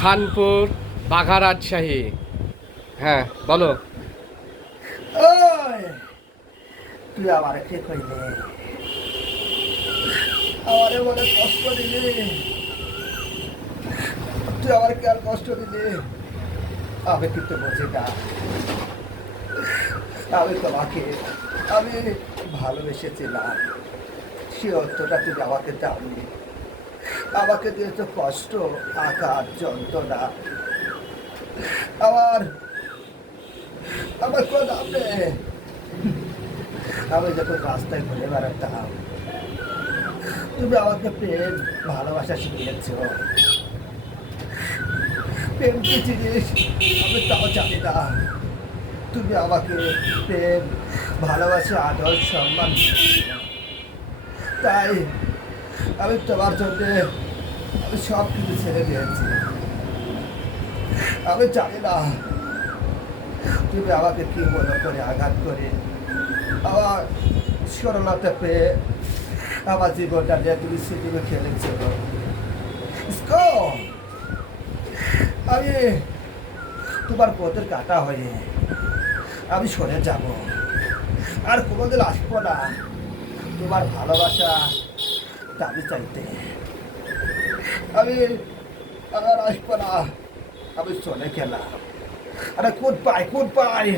খানপুর বাঘা রাজশাহী। হ্যাঁ বলো। ওই তুই আবার কে কইলে আমারে বলে কষ্ট দিলি, তুই আমার কি আর কষ্ট দিলি? আমি কিন্তু বুঝি না, আমি তোমাকে আমি ভালোবেসেছিলাম, সে অর্থটা তুই আমাকে দাওনি। আমাকে দিয়েছো কষ্ট, আঘাত, যন্ত্রণা। আমার আমার কোনো দাম নেই। আমি যখন রাস্তায় ঘুরে বেড়াতাম, তুমি আমাকে প্রেম ভালোবাসা শিখিয়েছ। প্রেম কি জিনিস আমি তাও জানি না। তুমি আমাকে প্রেম, ভালোবাসা, আদর, সম্মান দিয়েছ। তাই আমি তোমার জন্য আমি সব কিছু ছেড়ে দিয়েছি। আমি জানি না তুমি আমাকে কি মনে করে আঘাত করে আমার সরলতা পেয়ে আমার জীবনটা নিয়ে তুমি সিটিমে খেলেছিল। আমি তোমার পথের কাটা হয়ে আমি সরে যাব, আর কোনোদিন আসবো না তোমার ভালোবাসা দাবি চাইতে। আমি আর আসবো না, আমি চলে গেলাম। আরে কোন পাই